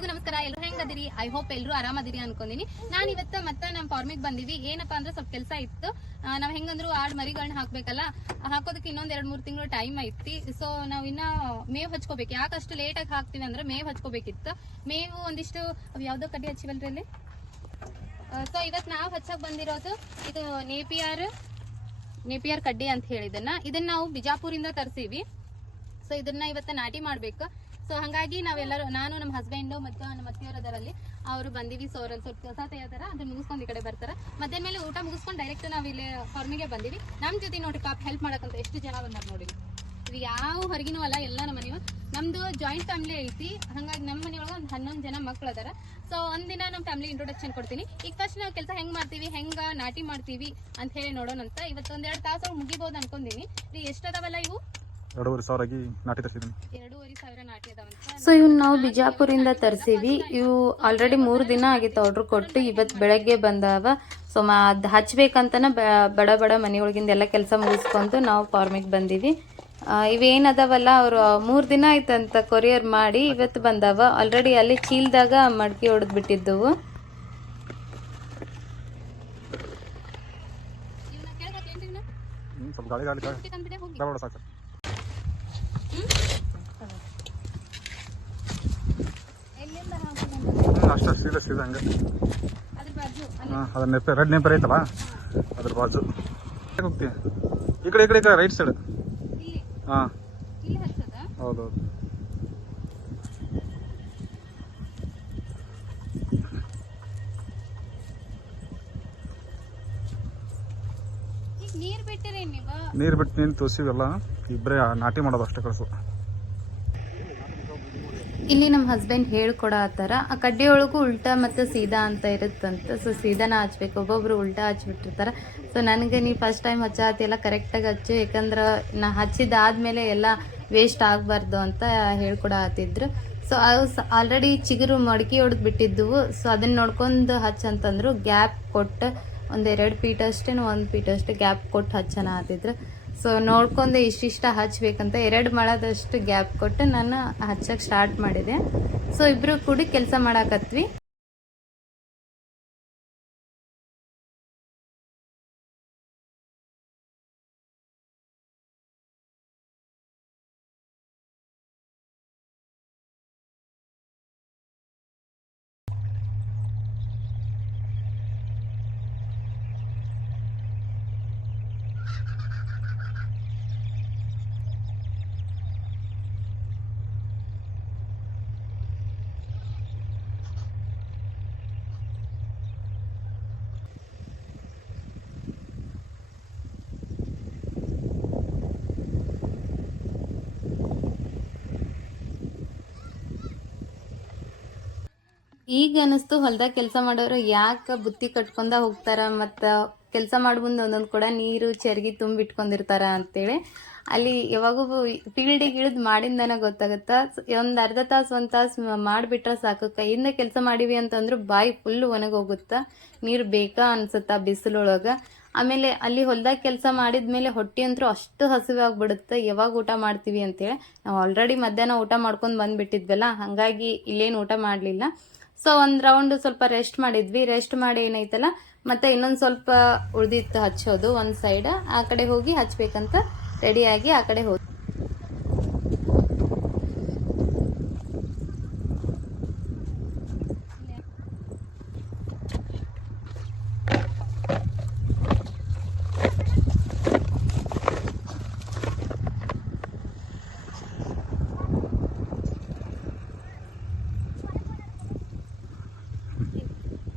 ಎಲ್ರಿಗೂ ನಮಸ್ಕಾರ. ಎಲ್ರು ಹೆಂಗದಿರಿ? ಐ ಹೋಪ್ ಎಲ್ರು ಆರಾಮದಿರಿ ಅನ್ಕೊಂಡಿನಿ. ನಾನ್ ಇವತ್ತ ಮತ್ತೆ ನಮ್ ಫಾರ್ಮಿಗೆ ಬಂದಿವಿ. ಏನಪ್ಪಾ ಅಂದ್ರೆ ಸ್ವಲ್ಪ ಕೆಲಸ ಇತ್ತು. ನಾವ್ ಹೆಂಗಂದ್ರು ಆಡ್ ಮರಿಗಳನ್ನ ಹಾಕ್ಬೇಕಲ್ಲ? ಹಾಕೋದಕ್ಕೆ ಇನ್ನೊಂದ್ ಎರಡ್ ಮೂರ್ ತಿಂಗಳು ಟೈಮ್ ಐತಿ. ಸೊ ನಾವ್ ಇನ್ನ ಮೇವ್ ಹಚ್ಕೋಬೇಕು. ಯಾಕಷ್ಟು ಲೇಟ್ ಆಗಿ ಹಾಕ್ತಿವಿ ಅಂದ್ರೆ ಮೇವ್ ಹಚ್ಕೋಬೇಕಿತ್ತು. ಮೇವು ಒಂದಿಷ್ಟು ಯಾವ್ದೋ ಕಡ್ಡಿ ಹಚ್ಚಿವಲ್ರಿ ಅಲ್ಲಿ? ಸೊ ಇವತ್ ನಾವ್ ಹಚ್ಚಕ್ ಬಂದಿರೋದು ಇದು ನೇಪಿಯಾರ್ ನೇಪಿಯಾರ್ ಕಡ್ಡಿ ಅಂತ ಹೇಳಿದನ್ನ. ಇದನ್ನ ನಾವು ಬಿಜಾಪುರಿಂದ ತರ್ಸೀವಿ. ಸೊ ಇದನ್ನ ಇವತ್ತ ನಾಟಿ ಮಾಡ್ಬೇಕು. ಸೊ ಹಂಗಾಗಿ ನಾವೆಲ್ಲರೂ, ನಾನು ನಮ್ಮ ಹಸ್ಬೆಂಡು ಮತ್ತು ನಮ್ಮ ಅತ್ತಿಯವ್ರ ಅದರಲ್ಲಿ ಅವರು ಬಂದಿವಿ. ಸೊ ಅವ್ರಲ್ಲಿ ಸ್ವಲ್ಪ ಕೆಲಸ ತೆಗಿತಾರ ಅದನ್ನ ಮುಗಿಸ್ಕೊಂಡು ಈ ಕಡೆ ಬರ್ತಾರ. ಮಧ್ಯಾಹ್ನ ಮೇಲೆ ಊಟ ಮುಗಿಸ್ಕೊಂಡು ಡೈರೆಕ್ಟ್ ನಾವು ಇಲ್ಲಿ ಫಾರ್ಮಿಗೆ ಬಂದಿವಿ. ನಮ್ಮ ಜೊತೆ ನೋಡಿ ಪಾಪ ಹೆಲ್ಪ್ ಮಾಡಕ್ಕಂತ ಎಷ್ಟು ಜನ ಬಂದಾರ ನೋಡಿ. ಇದು ಯಾವ ಹೊರಗಿನೂ ಅಲ್ಲ, ಎಲ್ಲ ನಮ್ಮ ಮನೆಯವರು. ನಮ್ದು ಜಾಯಿಂಟ್ ಫ್ಯಾಮಿಲಿ ಐತಿ. ಹಂಗಾಗಿ ನಮ್ಮ ಮನೆಯೊಳಗೆ ಒಂದು ಹನ್ನೊಂದು ಜನ ಮಕ್ಳು ಅದಾರ. ಸೊ ಒಂದಿನ ನಮ್ಮ ಫ್ಯಾಮಿಲಿ ಇಂಟ್ರೊಡಕ್ಷನ್ ಕೊಡ್ತೀನಿ. ಈಗ ಫಸ್ಟ್ ನಾವು ಕೆಲಸ ಹೆಂಗ್ ಮಾಡ್ತೀವಿ, ಹೆಂಗೆ ನಾಟಿ ಮಾಡ್ತೀವಿ ಅಂತ ಹೇಳಿ ನೋಡೋಣಂತ. ಇವತ್ತು ಒಂದೆರಡು ತಾಸು ಮುಗಿಬೋದು ಅನ್ಕೊಂತೀನಿ ಇದು ಎಷ್ಟದಾವಲ್ಲ ಇವು? ಎರಡೂವರೆ ಸಾವಿರ ಆಗಿ ನಾಟಿ ತರಿಸಿದ್ದೀನಿ. ಎರಡೂವರೆ ನಾಟಿ ಅದಾವಂತ. ಸೊ ಇವ್ನ ನಾವು ಬಿಜಾಪುರಿಂದ ತರಿಸೀವಿ. ಇವು ಆಲ್ರೆಡಿ ಮೂರು ದಿನ ಆಗಿತ್ತು ಆರ್ಡ್ರ್ ಕೊಟ್ಟು ಇವತ್ತು ಬೆಳಗ್ಗೆ ಬಂದಾವ. ಸೊ ಮಾ ಅದು ಹಚ್ಬೇಕಂತನ ಬಡ ಬಡ ಮನೆಯೊಳಗಿಂದ ಎಲ್ಲ ಕೆಲಸ ಮುಗಿಸ್ಕೊಂಡು ನಾವು ಫಾರ್ಮಿಗೆ ಬಂದೀವಿ. ಇವೇನು ಇವೇನದಾವಲ್ಲ ಅವರು ಮೂರು ದಿನ ಆಯ್ತಂತ ಕೊರಿಯರ್ ಮಾಡಿ ಇವತ್ತು ಬಂದಾವ. ಆಲ್ರೆಡಿ ಅಲ್ಲಿ ಚೀಲ್ದಾಗ ಮಡ್ಕಿ ಹೊಡೆದು ಬಿಟ್ಟಿದ್ದವು. ಸ್ವಲ್ಪ ಗಾಳಿ ಗಾಳಿ ಗಾಳಿ ಊಟಕ್ಕೆ ತಂದ್ಬಿಡೆ ಹೋಗಿ ಬೇಡ ಸಾಕು ಸರ್ ಎಲ್ಲಿಂದ ಹಾಕ್ಬೇಕು? ಹ್ಞೂ ಅಷ್ಟೇ ಸೀದಾ ಸೀದಾ ಹಂಗೆ ಹಾಂ ಅದ್ರ ನೆಪ್ಪೆ ರೆಡ್ ನೆಪ್ಪೆ ಐತಲ್ಲ ಅದ್ರ ಬಾಜು. ಹೇಗೆ ಹೋಗ್ತೀವಿ ಈ ಕಡೆ ಈ ಕಡೆ ಈ ಕಡೆ ರೈಟ್ ಸೈಡ್ ಹಾಂ. ಹೌದೌದು. ನೀರು ಬಿಟ್ಟು ನೀನು ತೋರಿಸಿವೆಲ್ಲ ಇಬ್ಬರೇ ನಾಟಿ ಮಾಡೋದು ಅಷ್ಟೇ ಕಳಿಸು. ಇಲ್ಲಿ ನಮ್ಮ ಹಸ್ಬೆಂಡ್ ಹೇಳ್ಕೊಡತ್ತಾರ ಆ ಕಡ್ಡಿ ಒಳಗೂ ಉಲ್ಟಾ ಮತ್ತು ಸೀದಾ ಅಂತ ಇರುತ್ತಂತ. ಸೊ ಸೀದಾನ ಹಚ್ಬೇಕು. ಒಬ್ಬೊಬ್ರು ಉಲ್ಟಾ ಹಚ್ಬಿಟ್ಟಿರ್ತಾರೆ. ಸೊ ನನಗೆ ನೀ ಫಸ್ಟ್ ಟೈಮ್ ಹಚ್ಚಾತಿಲ್ಲ ಕರೆಕ್ಟಾಗಿ ಹಚ್ಚು. ಯಾಕಂದ್ರೆ ನಾ ಹಚ್ಚಿದಾದ್ಮೇಲೆ ಎಲ್ಲ ವೇಸ್ಟ್ ಆಗಬಾರ್ದು ಅಂತ ಹೇಳ್ಕೊಡತ್ತಿದ್ರು ಸೊ ಅವು ಆಲ್ರೆಡಿ ಚಿಗುರು ಮಡಕೆ ಹೊಡೆದು ಬಿಟ್ಟಿದ್ದವು. ಸೊ ಅದನ್ನ ನೋಡ್ಕೊಂಡು ಹಚ್ಚಂತಂದ್ರು ಗ್ಯಾಪ್ ಕೊಟ್ಟು ಒಂದೆರಡು ಫೀಟ್ ಅಷ್ಟೇನು ಒಂದು ಫೀಟ್ ಅಷ್ಟೇ ಗ್ಯಾಪ್ ಕೊಟ್ಟು ಹಚ್ಚನ ಆತಿದ್ರು. ಸೊ ನೋಡ್ಕೊಂಡು ಇಷ್ಟಿಷ್ಟ ಹಚ್ಬೇಕಂತ ಎರಡು ಮಳದಷ್ಟು ಗ್ಯಾಪ್ ಕೊಟ್ಟು ನಾನು ಹಚ್ಚಕ್ಕೆ ಸ್ಟಾರ್ಟ್ ಮಾಡಿದೆ. ಸೊ ಇಬ್ರು ಕೂಡಿ ಕೆಲಸ ಮಾಡಾಕತ್ವಿ. ಈಗ ಅನಿಸ್ತು ಹೊಲ್ದಾಗ ಕೆಲಸ ಮಾಡೋರು ಯಾಕೆ ಬುತ್ತಿ ಕಟ್ಕೊಂಡ ಹೋಗ್ತಾರ ಮತ್ತು ಕೆಲಸ ಮಾಡಿ ಮುಂದೆ ಒಂದೊಂದು ಕೂಡ ನೀರು, ಚರ್ಗಿ ತುಂಬಿಟ್ಕೊಂಡಿರ್ತಾರ ಅಂತೇಳಿ. ಅಲ್ಲಿ ಯಾವಾಗೂ ಫೀಲ್ಡಿಗೆ ಇಳಿದು ಮಾಡಿಂದನ ಗೊತ್ತಾಗತ್ತ, ಒಂದು ಅರ್ಧ ತಾಸು, ಒಂದು ತಾಸು ಮಾಡಿಬಿಟ್ರೆ ಸಾಕು. ಕೈಯಿಂದ ಕೆಲಸ ಮಾಡಿವಿ ಅಂತಂದ್ರೆ ಬಾಯಿ ಫುಲ್ ಒಣಗೋಗುತ್ತ ನೀರು ಬೇಕಾ ಅನ್ಸುತ್ತ ಬಿಸಿಲೊಳಗೆ. ಆಮೇಲೆ ಅಲ್ಲಿ ಹೊಲ್ದಾಗ ಕೆಲಸ ಮಾಡಿದ್ಮೇಲೆ ಹೊಟ್ಟೆ ಅಂತೂ ಅಷ್ಟು ಹಸಿವಾಗ್ಬಿಡುತ್ತೆ ಯಾವಾಗ ಊಟ ಮಾಡ್ತೀವಿ ಅಂತೇಳಿ. ನಾವು ಆಲ್ರೆಡಿ ಮಧ್ಯಾಹ್ನ ಊಟ ಮಾಡ್ಕೊಂಡು ಬಂದ್ಬಿಟ್ಟಿದ್ವಲ್ಲ, ಹಾಗಾಗಿ ಇಲ್ಲೇನು ಊಟ ಮಾಡಲಿಲ್ಲ. ಸೊ ಒಂದು ರೌಂಡ್ ಸ್ವಲ್ಪ ರೆಸ್ಟ್ ಮಾಡಿದ್ವಿ. ರೆಸ್ಟ್ ಮಾಡಿ ಏನೈತಲ್ಲ, ಮತ್ತೆ ಇನ್ನೊಂದು ಸ್ವಲ್ಪ ಉಳಿದಿತ್ತು ಹಚ್ಚೋದು ಒಂದು ಸೈಡ್ ಆ ಕಡೆ ಹೋಗಿ ಹಚ್ಬೇಕಂತ ರೆಡಿಯಾಗಿ ಆ ಕಡೆ ಹೋದ್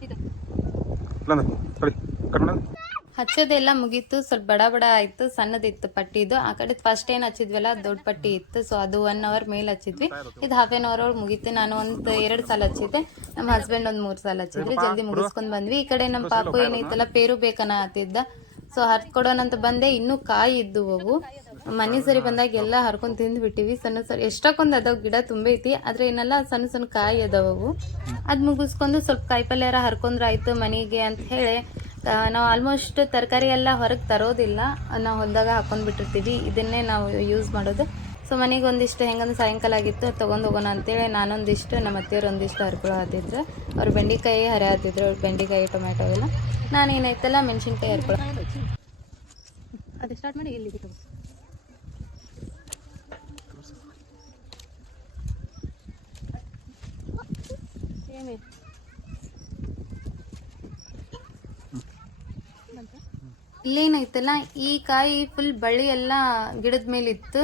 ಇದು ಇಲ್ಲಂದ್ರೆ ಕಳಿ ಕಟ್ ಮಾಡೋದು ಹಚ್ಚೋದೆಲ್ಲ ಮುಗೀತು. ಸ್ವಲ್ಪ ಬಡ ಬಡ ಆಯ್ತು, ಸಣ್ಣದಿತ್ತು ಪಟ್ಟಿದು ಆ ಕಡೆ ಫಸ್ಟ್ ಏನು ಹಚ್ಚಿದ್ವಲ್ಲ ದೊಡ್ಡ ಪಟ್ಟಿ ಇತ್ತು. ಸೊ ಅದು ಒನ್ ಅವರ್ ಮೇಲೆ ಹಚ್ಚಿದ್ವಿ. ಇದು ಹಾಫ್ ಆನ್ ಅವರ್ ಒಳಗೆ ಮುಗೀತು. ನಾನು ಒಂದು ಎರಡು ಸಲ ಹಚ್ಚಿದ್ದೆ. ನಮ್ಮ ಹಸ್ಬೆಂಡ್ ಒಂದು ಮೂರು ಸಲ ಹಚ್ಚಿದ್ವಿ ಜಲ್ದಿ ಮುಗಿಸ್ಕೊಂಡ್ ಬಂದ್ವಿ. ಈ ಕಡೆ ನಮ್ಮ ಪಾಪು ಏನೈತಲ್ಲ, ಪೇರು ಬೇಕನ ಆತಿದ್ದ ಸೊ ಹರ್ಕೊಡೋಣಂತ ಬಂದೆ. ಇನ್ನೂ ಕಾಯಿ ಇದ್ದು ಅವು ಮನೆ ಸರಿ ಬಂದಾಗ ಎಲ್ಲ ಹರ್ಕೊಂಡ್ ತಿಂದು ಬಿಟ್ಟಿವಿ. ಸಣ್ಣ ಸರಿ, ಎಷ್ಟಕ್ಕೊಂದು ಅದಾವ ಗಿಡ ತುಂಬೈತಿ ಆದ್ರೆ ಏನಲ್ಲ, ಸಣ್ಣ ಸಣ್ಣ ಕಾಯಿ ಅದಾವ ಅವು. ಅದ್ ಮುಗಿಸ್ಕೊಂಡು ಸ್ವಲ್ಪ ಕಾಯಿಪಲ್ಯಾರ ಹರ್ಕೊಂಡ್ರೆ ಆಯ್ತು ಮನೆಗೆ ಅಂತ ಹೇಳಿ ನಾವು ಆಲ್ಮೋಸ್ಟ್ ತರಕಾರಿ ಎಲ್ಲ ಹೊರಗೆ ತರೋದಿಲ್ಲ. ನಾವು ಹೊಲದಾಗ ಹಾಕೊಂಡು ಬಿಟ್ಟಿರ್ತೀವಿ. ಇದನ್ನೇ ನಾವು ಯೂಸ್ ಮಾಡೋದು. ಸೊ ಮನೆಗೆ ಒಂದಿಷ್ಟು ಹೆಂಗಂದ್ರೆ ಸಾಯಂಕಾಲ ಆಗಿತ್ತು ತೊಗೊಂಡು ಹೋಗೋಣ ಅಂತೇಳಿ ನಾನೊಂದಿಷ್ಟು, ನಮ್ಮ ಅತ್ತೆಯವ್ರು ಒಂದಿಷ್ಟು ಹರ್ಕೊಳ ಹತ್ತಿದ್ರು ಅವ್ರು ಬೆಂಡೆಕಾಯಿ ಹರ ಹತ್ತಿದ್ರು ಅವ್ರು ಬೆಂಡೆಕಾಯಿ, ಟೊಮ್ಯಾಟೊ ಎಲ್ಲ. ನಾನು ಏನಾಯ್ತಲ್ಲ ಮೆಣಸಿನ್ಕಾಯಿ ಹರ್ಕೊಳ ಅದು ಸ್ಟಾರ್ಟ್ ಮಾಡಿ, ಇಲ್ಲಿ ಏನೇ ಇಲ್ಲೇನೈತಲ್ಲ ಈ ಕಾಯಿ ಫುಲ್ ಬಳ್ಳಿ ಎಲ್ಲ ಗಿಡದ ಮೇಲೆ ಇತ್ತು.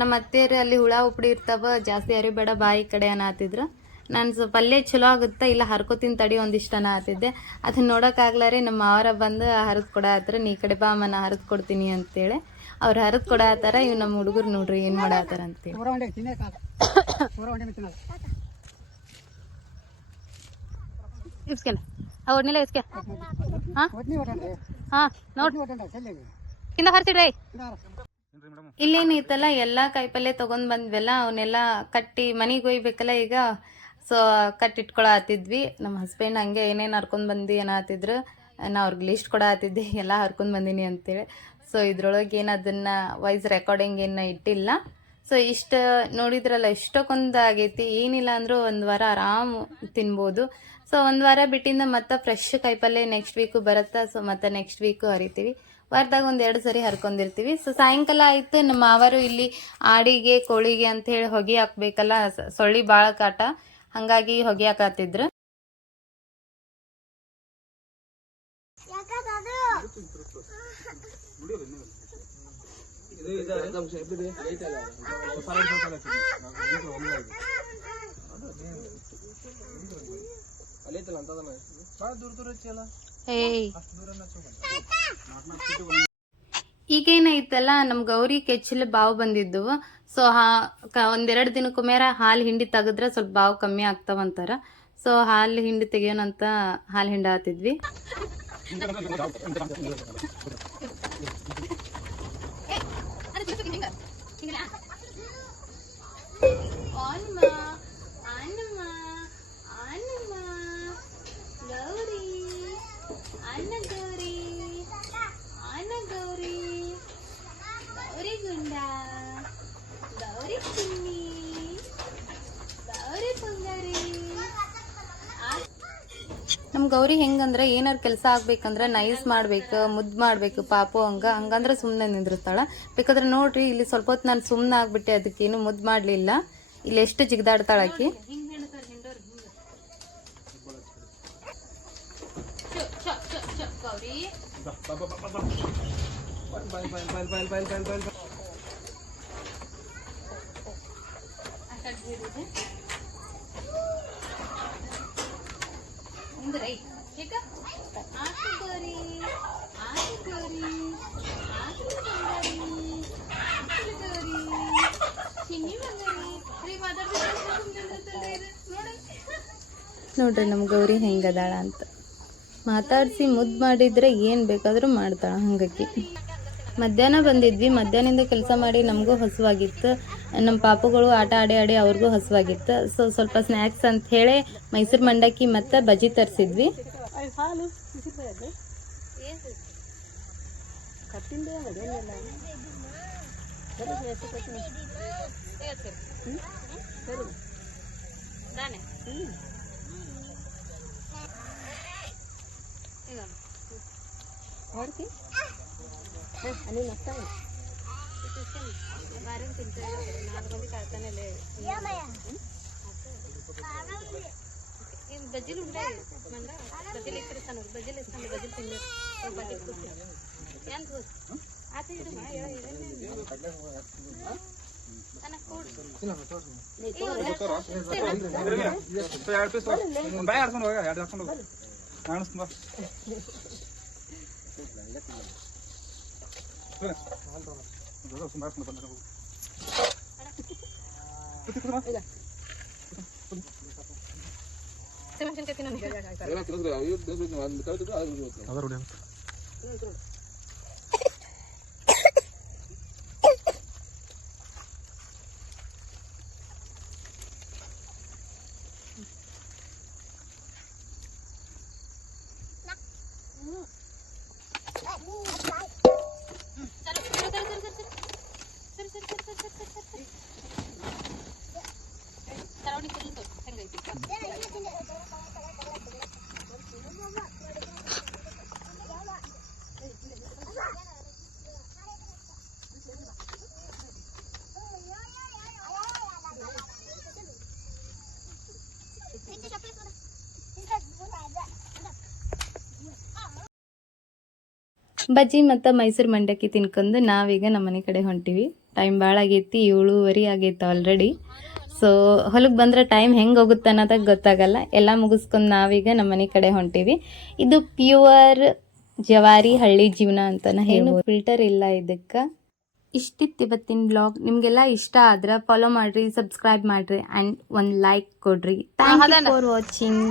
ನಮ್ಮ ಅತ್ತೆಯರು ಅಲ್ಲಿ ಹುಳ ಉಪ್ಪಡಿ ಇರ್ತಾವ ಜಾಸ್ತಿ ಯಾರು ಬೇಡ ಬಾಯಿ ಕಡೆ ಅನ್ನತ್ತಿದ್ರು ನಾನು ಸ್ವಲ್ಪ ಪಲ್ಯ ಚಲೋ ಆಗುತ್ತಾ ಇಲ್ಲ ಹರ್ಕೋತೀನಿ ತಡಿ ಒಂದಿಷ್ಟು ಅನ್ನತ್ತಿದ್ದೆ ಅದನ್ನ ನೋಡೋಕ್ಕಾಗ್ಲಾರೆ ನಮ್ಮ ಅವರ ಬಂದು ಹರಿದು ಹತ್ರ ನೀ ಕಡೆ ಬಾ ಅಮ್ಮನ ನಾ ಹರಿದು ಕೊಡ್ತೀನಿ ಅಂತೇಳಿ. ಅವ್ರು ಹರಿದು ಕೊಡತ್ತಾರ ಇವ್ ನಮ್ಮ ಹುಡುಗರು ನೋಡ್ರಿ ಏನು ಮಾಡತ್ತಾರ ಅಂತೇಳಿ. ಇಸ್ಕೆ ಅವ್ರನ್ನೆಲ್ಲ ಇಸ್ಕೆ ಹಾ? ಹಾ, ನೋಡ್. ಎಲ್ಲ ಕಾಯಿಪಲ್ಲೆ ತಗೊಂಡ್ ಬಂದ್ವಲ್ಲ ಅವನ್ನೆಲ್ಲ ಕಟ್ಟಿ ಮನೆಗೆ ಒಯ್ಬೇಕಲ್ಲ ಈಗ. ಸೊ ಕಟ್ಟಿಟ್ಕೊಳತ್ತಿದ್ವಿ ನಮ್ಮ ಹಸ್ಬೆಂಡ್ ಹಂಗೆ ಏನೇನು ಹರ್ಕೊಂಡ್ ಬಂದು ಏನತ್ತಿದ್ರು ನಾ ಅವ್ರಿಗೆ ಲಿಸ್ಟ್ ಕೊಡತ್ತಿದ್ದೆ ಎಲ್ಲ ಹರ್ಕೊಂಡ್ ಬಂದೀನಿ ಅಂತೇಳಿ. ಸೊ ಇದ್ರೊಳಗೆ ಏನು ಅದನ್ನ ವಾಯ್ಸ್ ರೆಕಾರ್ಡಿಂಗ್ ಏನ ಇಟ್ಟಿಲ್ಲ. ಸೊ ಇಷ್ಟ ನೋಡಿದ್ರಲ್ಲ ಎಷ್ಟೊಕ್ಕೊಂದಾಗೈತಿ ಆಗೈತಿ, ಏನಿಲ್ಲ ಅಂದರೂ ಒಂದು ವಾರ ಆರಾಮ್ ತಿನ್ಬೋದು. ಸೊ ಒಂದು ವಾರ ಬಿಟ್ಟಿಂದ ಮತ್ತೆ ಫ್ರೆಶ್ ಕಾಯಿಪಲ್ಲೆ ನೆಕ್ಸ್ಟ್ ವೀಕು ಬರುತ್ತಾ? ಸೊ ಮತ್ತೆ ನೆಕ್ಸ್ಟ್ ವೀಕು ಹರಿತೀವಿ. ವಾರದಾಗ ಒಂದು ಎರಡು ಸರಿ ಹರ್ಕೊಂಡಿರ್ತೀವಿ. ಸೊ ಸಾಯಂಕಾಲ ಆಯ್ತು, ನಮ್ಮ ಮಾವರು ಇಲ್ಲಿ ಆಡಿಗೆ, ಕೋಳಿಗೆ ಅಂತ ಹೇಳಿ ಹೊಗೆ ಹಾಕ್ಬೇಕಲ್ಲ ಸೊಳ್ಳಿ ಭಾಳ ಕಾಟ. ಹಂಗಾಗಿ ಹೊಗೆ ಹಾಕತ್ತಿದ್ರು. ಏಯ್. ಈಗೇನೈತಲ್ಲ ನಮ್ಮ ಗೌರಿ ಕೆಚ್ಚಲು ಬಾವು ಬಂದಿದ್ದು. ಸೊ ಹಾ ಒಂದೆರಡು ಒಂದೆರಡು ದಿನಕ್ಕೊಮ್ಮೆರ ಹಾಲು ಹಿಂಡಿ ತೆಗೆದ್ರೆ ಸ್ವಲ್ಪ ಬಾವು ಕಮ್ಮಿ ಆಗ್ತಾವಂತಾರ ಸೊ ಹಾಲು ಹಿಂಡಿ ತೆಗಿಯೋಣಂತ ಹಾಲು ಹಿಂಡ ಹತ್ತಿದ್ವಿ ಗೌರಿ ಅಣ್ಣ ಗೌರಿ ಅಣ್ಣ ಗೌರಿ ಗೌರಿ ಗುಂಡ ಗೌರಿ ಚಿನ್ನಿ ಗೌರಿ ಪುಂಗರಿ ನಮ್ಮ ಗೌರಿ ಹೆಂಗಂದ್ರೆ ಏನಾರ ಕೆಲಸ ಆಗ್ಬೇಕಂದ್ರೆ ನೈಸ್ ಮಾಡ್ಬೇಕು ಮುದ್ದು ಮಾಡ್ಬೇಕು ಪಾಪು ಹಂಗ ಹಂಗಂದ್ರೆ ಸುಮ್ಮನೆ ನಿಂದಿರ್ತಾಳ ಬೇಕಾದ್ರೆ ನೋಡ್ರಿ ಇಲ್ಲಿ ಸ್ವಲ್ಪ ಹೊತ್ತು ನಾನು ಸುಮ್ಮನೆ ಆಗ್ಬಿಟ್ಟೆ ಅದಕ್ಕೇನು ಮುದ್ದು ಮಾಡಲಿಲ್ಲ ಇಲ್ಲಿ ಎಷ್ಟು ಜಿಗ್ದಾಡ್ತಾಳ ಆಕಿ ಮುಂದೆ ರೈಟ್ ಏಕ ಆಟು ಗೋರಿ ಆಟು ಗೋರಿ ಆಟು ಬಂಗಾರಿ ಆಟು ಗೋರಿ ಹಿಂಗಿ ಬಂಗಾರಿ ರೀ ಮಾತಾಡ್ಬೇಕು ನೋಡ್ರಿ ನಮ್ಮ ಗೌರಿ ಹೆಂಗದಾಳ ಅಂತ. ಮಾತಾಡಿಸಿ ಮುದ್ದು ಮಾಡಿದ್ರೆ ಏನು ಬೇಕಾದರೂ ಮಾಡ್ತಾಳೆ ಹಂಗಾಗಿ ಮಧ್ಯಾಹ್ನ ಬಂದಿದ್ವಿ, ಮಧ್ಯಾಹ್ನದಿಂದ ಕೆಲಸ ಮಾಡಿ ನಮಗೂ ಹಸುವಾಗಿತ್ತು. ನಮ್ಮ ಪಾಪುಗಳು ಆಟ ಆಡಿ ಆಡಿ ಅವ್ರಿಗೂ ಹಸುವಾಗಿತ್ತು. ಸೊ ಸ್ವಲ್ಪ ಸ್ನ್ಯಾಕ್ಸ್ ಅಂತ ಹೇಳಿ ಮೈಸೂರು ಮಂಡಕ್ಕಿ ಮತ್ತು ಬಜ್ಜಿ ತರಿಸಿದ್ವಿ. ಅಲ್ಲಿ ಈಗ ఎడ్యుకేషన్ వారం తింటాడు నాలుగు మంది కడతానే లేదు బజ్జీలు ఉంటాయి మళ్ళీ బజ్జీలు ఇక్కడ ఇస్తాను బజ్జీలు ఇస్తాను బజ్జీలు తిన్నారు బజ్జీలు కూర్చున్నాను ఎంత ఆచే ఇడమా ఏదైనా ಎರಡು ಹೋಗ ಎರಡು ಹಾಕೊಂಡು ಹೋಗ ಕಾಣಿಸ್ತು ಬಾ Udah, langsung marah Saya ಬಜ್ಜಿ ಮತ್ತು ಮೈಸೂರು ಮಂಡಕ್ಕಿ ತಿನ್ಕೊಂಡು ನಾವೀಗ ನಮ್ಮ ಮನೆ ಕಡೆ ಹೊಂಟಿವಿ. ಟೈಮ್ ಭಾಳ ಆಗೈತಿ ಏಳುವರೆ ಆಗೈತೆ ಆಲ್ರೆಡಿ ಸೊ ಹೊಲಕ್ಕೆ ಬಂದರೆ ಟೈಮ್ ಹೆಂಗೆ ಹೋಗುತ್ತೆ ಅನ್ನೋದಾಗ ಗೊತ್ತಾಗಲ್ಲ. ಎಲ್ಲ ಮುಗಿಸ್ಕೊಂಡು ನಾವೀಗ ನಮ್ಮ ಮನೆ ಕಡೆ ಹೊಂಟಿವಿ. ಇದು ಪ್ಯೂವರ್ ಜವಾರಿ ಹಳ್ಳಿ ಜೀವನ ಅಂತಾನೆ ಹೇಳಿ ಫಿಲ್ಟರ್ ಇಲ್ಲ ಇದಕ್ಕೆ. ಇಷ್ಟಿತ್ತು ಇವತ್ತಿನ ಬ್ಲಾಗ್ ನಿಮಗೆಲ್ಲ ಇಷ್ಟ ಆದ್ರೆ ಫಾಲೋ ಮಾಡ್ರಿ ಸಬ್ಸ್ಕ್ರೈಬ್ ಮಾಡ್ರಿ ಆ್ಯಂಡ್ ಒಂದು ಲೈಕ್ ಕೊಡ್ರಿ. Thank you for watching